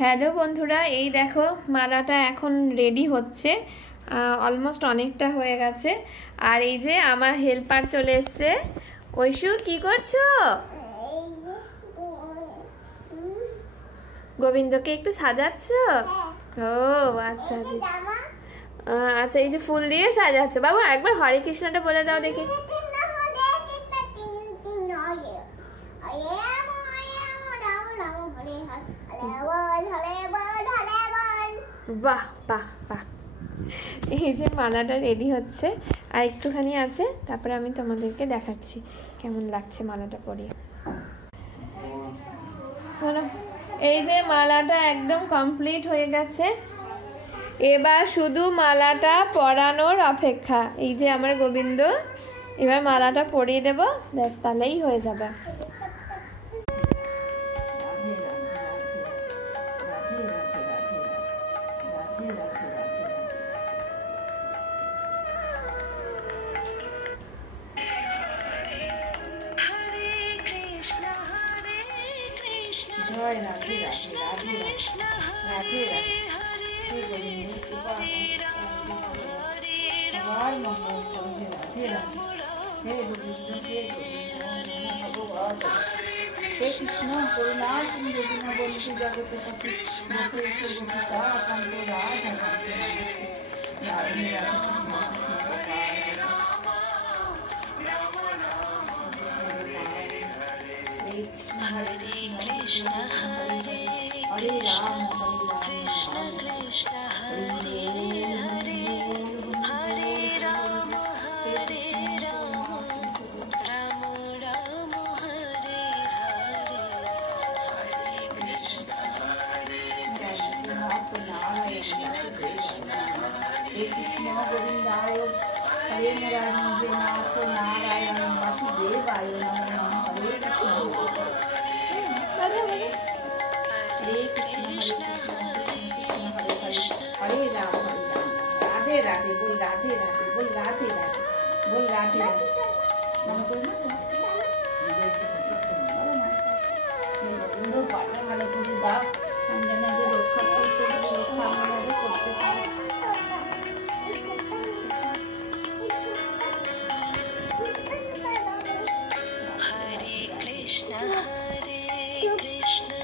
Hello বন্ধুরা, এই দেখো মালাটা এখন রেডি হচ্ছে, অলমোস্ট অনেকটা হয়ে গেছে। আর এই যে আমার হেল্পার চলে এসছে। ঐশু, কি করছো? গোবিন্দকে একটু সাজাচ্ছ? ও আচ্ছা আচ্ছা, এই যে ফুল দিয়ে সাজাচ্ছ। বাবু একবার হরে কৃষ্ণটা বলে দাও দেখি। বাহ বাহ বাহ। এই যে মালাটা রেডি হচ্ছে, আর একটুখানি আছে, তারপরে আমি তোমাদেরকে দেখাচ্ছি কেমন লাগছে মালাটা পরিয়ে। এই যে মালাটা একদম কমপ্লিট হয়ে গেছে, এবার শুধু মালাটা পরানোর অপেক্ষা। এই যে আমার গোবিন্দ, এবার মালাটা পরিয়ে দেব, ব্যাস তাহলেই হয়ে যাবে। জয় রাধে রাধে রাধে রাধে রাধে সবার মঙ্গল করবে। রাধে রাধে। হে গোবিন্দ, হে গোবিন্দ, ভগবান হে কৃষ্ণ করুণা সিন্ধু দীনবন্ধু জগৎপতি গোপেশ্বর গোপিকা কান্ত রাধা কান্ত Radhe Radhe. Krishna Hare Hare Ram Krishna Krishna Hare Hare Hare Ram Ram Ram Hare Hare Krishna Hare Krishna Govindayo Hare Narayan Nath Narayan Vasudevaya Namo Hare Krishna Hare Ram Radhe Radhe bol Radhe Radhe bol Radhe Radhe bol Radhe Radhe নাম করে না পাটা ভালো করে দাও, আমরা না যে রক্ষা করতে রক্ষা আমাদের করতে পারি। Hare Krishna Hare Krishna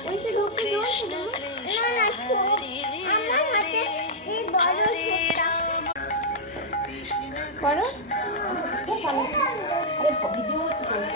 Krishna Krishna Hare Hare করো। আরে ভিডিও করে